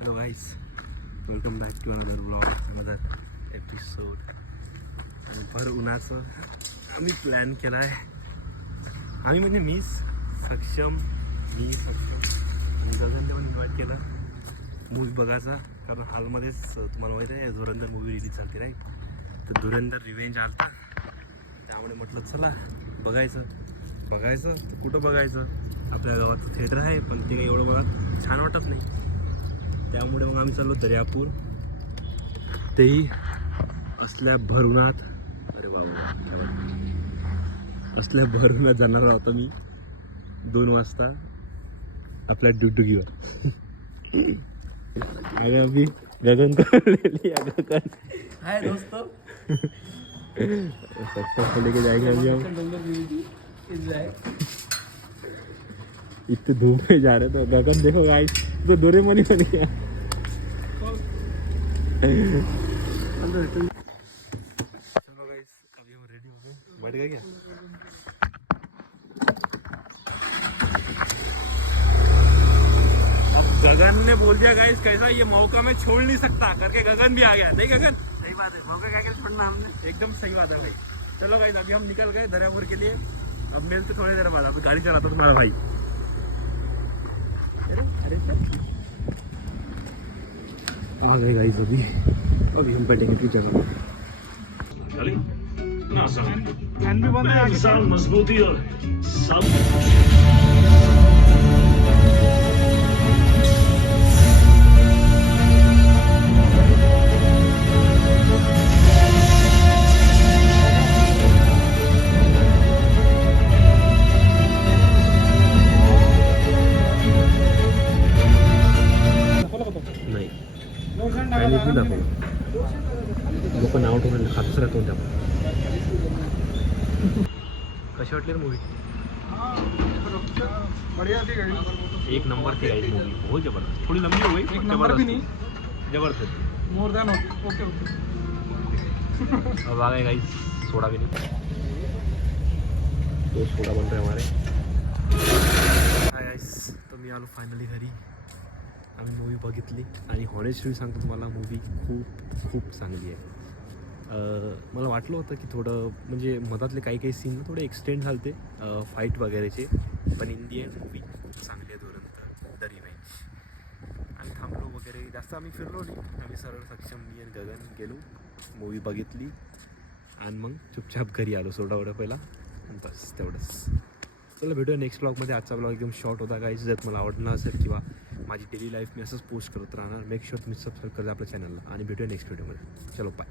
Hello guys, welcome back to another blog, another episode. भर उन्हाचं आम्ही प्लॅन केला आहे. आम्ही म्हणजे मी सक्षम गगनला पण इन्व्हाइट केलं मूवी बघायचा. कारण हॉलमध्येच तुम्हाला माहीत आहे धुरंधर मूवी रिलीज झाली नाही, तर धुरंधर रिव्हेंज आलता. त्यामुळे म्हटलं चला बघायचं तर कुठं बघायचं. आपल्या गावात थिएटर आहे पण ते काही एवढं बघा छान वाटत नाही. त्यामुळे मग आम्ही चाललो दर्यापूर, तेही असल्या भरुणात. अरे वा, असल्या भरुणात जाणार आहोत मी 2 वाजता आपल्या डुगडुगीवर. अगर अभी गगन को ले लिया. गगन हाय दोस्तों, सक्सेस को लेके जाएंगे अभी हम. इतने धूप में जा रहे तो गगन देखो गाइस, तो डोरेमोन बन गया. चलो गाइस, अभी हम रेडी हो गए. बैठ गए क्या? अब गगन ने बोल दिया गाइस, कैसा ये मौका मैं छोड़ नहीं सकता करके गगन भी आ गया. नहीं गगन? सही बात है, मौका क्या छोड़ना हमने. एकदम सही बात है भाई. चलो गाइस, अभी हम निकल गए दर्यापुर के लिए. अब मिलते थोड़ी देर बाद. अभी गाड़ी चलाता तुम्हारा भाई. आ गए गाइस. अभी हम बैठेंगे की जगह. फैन भी बंद है आगे. इंसान मजबूती और सब नाही चायनीज दाखव. लोक नाव ठेवून हातच राहतो त्या. कशी वाटली मूवी? बढ़िया थी गाड़ी. एक नंबर थी गाइस मूवी, बहुत जबरदस्त. थोड़ी लंबी हो गई, एक नंबर भी नहीं, जबरदस्त. More than okay. अब आ गए गाइस सोडा भी नहीं, तो सोडा बन रहे हमारे. हाय गाइस, तर मी आलो फायनली घरी. आम्ही मूवी बघितली आणि हॉनेस्टली सांगतो तुम्हाला, मूवी खूप चांगली आहे. मला वाटलं होतं की थोडं म्हणजे मधातले काही सीन थोडे एक्सटेंड झालते फाईट वगैरेचे, पण इन दी एंड मूवी चांगली आहे. धुरंधर द रिव्हेंज. आम्ही थांबलो वगैरे, जास्त आम्ही फिरलो नाही. आम्ही सरळ सक्षम मी आणि गगन गेलो, मूवी बघितली आणि मग चुपचाप घरी आलो. सोडा पहिला आणि बस तेवढंच. चला भेटूया नेक्स्ट ब्लॉगमध्ये. आजचा ब्लॉग एकदम शॉर्ट होता गाईज. जर तुम्हाला आवडला असेल किंवा माझी डेली लाईफ मी असंच पोस्ट करत राहणार, मेक शुअर तुम्ही सबस्क्राईब करा आपल्या चॅनलला आणि भेटूया नेक्स्ट व्हिडिओमध्ये. चलो बाय.